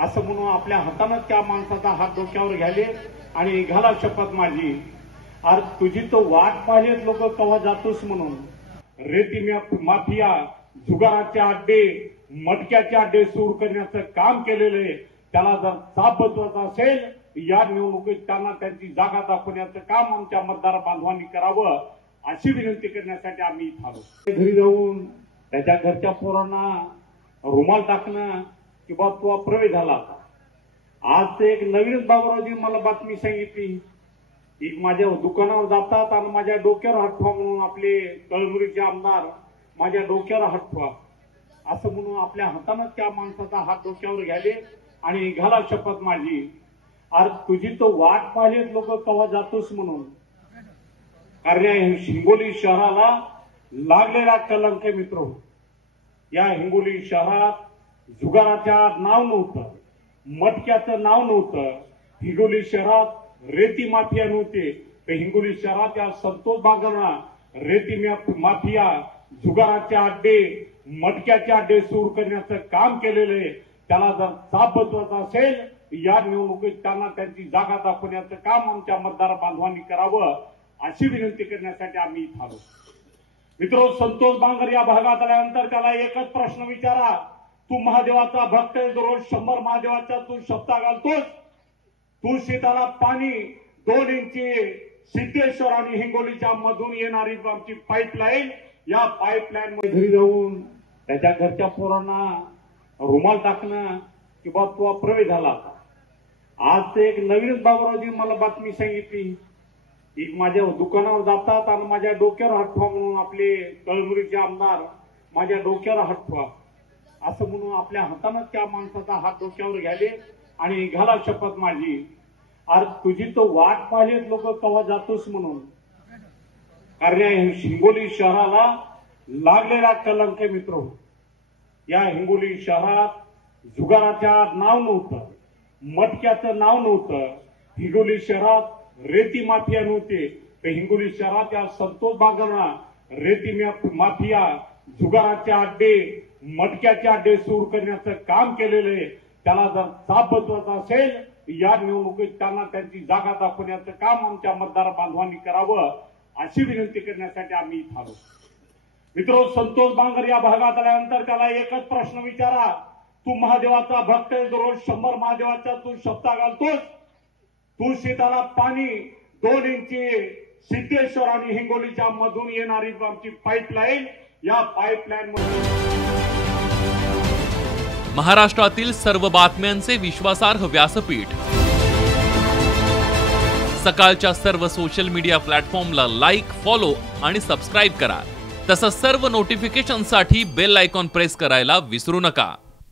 असं म्हणून आपल्या हातानं त्या माणसाचा हात डोक्यावर घ्याले आणि घाला शपथ माझी. अरे तुझी तो वाट पाहिजेत लोक कवा जातोस म्हणून. रेती माफिया, जुगाराचे अड्डे, मटक्याचे अड्डे सुरू करण्याचं काम केलेलं आहे. त्याला जर साप बसवायचा असेल या निवडणुकीत त्यांना त्यांची जागा दाखवण्याचं काम आमच्या मतदार बांधवांनी करावं अशी विनंती करण्यासाठी आम्ही इथं आलो. घरी जाऊन त्याच्या घरच्या पोरांना रुमाल टाकणं की बा तो प्रवेश झाला होता. आज एक नवीनच बाबूरावजी मला बातमी सांगितली. एक माझ्या दुकानावर जातात आणि माझ्या डोक्यावर हात ठेवा म्हणून आपले कळमुरीचे आमदार माझ्या डोक्यावर हात ठेवा असं म्हणून आपल्या हातानं त्या माणसाचा हात डोक्यावर घ्याले आणि घाला शपथ माझी. अरे तुझी तो वाट पाहिजेत लोक कवा जातोस म्हणून. कारण या हिंगोली शहराला लागलेला कलंक मित्र. या हिंगोली शहरात जुगाराच्या नाव नव्हतं, मटक्याचं नाव नव्हतं. हिंगोली शहरात रेती माफिया नव्हते. तर हिंगोली शहरात या संतोष बागरांना रेती माफिया, जुगाराचे अड्डे, मटक्याचे अड्डे सुरू करण्याचं काम केलेलं आहे. त्याला जर साप बसवायचा असेल या निवडणुकीत त्यांना त्यांची जागा दाखवण्याचं काम आमच्या मतदार बांधवांनी करावं अशी विनंती करण्यासाठी आम्ही इथं आलो. मित्र, संतोष बांगर या भागात आल्यानंतर त्याला एकच प्रश्न विचारा. तू महादेवाचा भक्त आहेस, रोज 100 महादेवाच्या तू शब्दा घालतोस. तू शेताला पाणी 2 इंची सिद्धेश्वर आणि हिंगोलीच्या मधून येणारी आमची पाईपलाईन, या पाईपलाईन मध्ये घरी जाऊन त्याच्या घरच्या पोरांना रुमाल टाकणं की बा तो प्रवेश झाला होता. आज एक नवीनच बाबूरावजी मला बातमी सांगितली. एक माझ्या दुकानावर जातात आणि माझ्या डोक्यावर हात ठेवा म्हणून आपले कळमुरीचे आमदार माझ्या डोक्यावर हात ठेवा असं म्हणून आपल्या हातानं त्या माणसाचा हात डोक्यावर घ्याले आणि घाला शपथ माझी. अरे तुझी तो वाट पाहिजेत लोक कवा जातोस म्हणून. कारण या हिंगोली शहराला लागलेला कलंक मित्र. या हिंगोली शहरात जुगाराच्या नाव नव्हतं, मटक्याचं नाव नव्हतं. हिंगोली शहरात रेती माफिया नव्हते. तर हिंगोली शहरात या संतोष बागरांना रेती माफिया, जुगाराचे अड्डे, मटक्याचे अड्डे सुरू करण्याचं काम केलेलं आहे. त्याला जर साप बसवायचा असेल या निवडणुकीत त्यांना त्यांची जागा दाखवण्याचं काम आमच्या मतदार बांधवांनी करावं अशी विनंती करण्यासाठी आम्ही इथं आलो. मित्र, संतोष बांगर या भागात आल्यानंतर त्याला एकच प्रश्न विचारा. तू महादेवाचा भक्त आहेस, रोज 100 महादेवाच्या तू शब्दा घालतोस. तू शेताला पाणी 2 इंची सिद्धेश्वर आणि हिंगोलीच्या मधून येणारी आमची पाईपलाईन, या पाईपलाईन मध्ये. महाराष्ट्रातील सर्व बातम्यांचे विश्वासार्ह व्यासपीठ. सकाळच्या सर्व सोशल मीडिया प्लॅटफॉर्मला लाईक, फॉलो आणि सबस्क्राईब करा. तसंच सर्व नोटिफिकेशनसाठी बेल आयकॉन प्रेस करायला विसरू नका.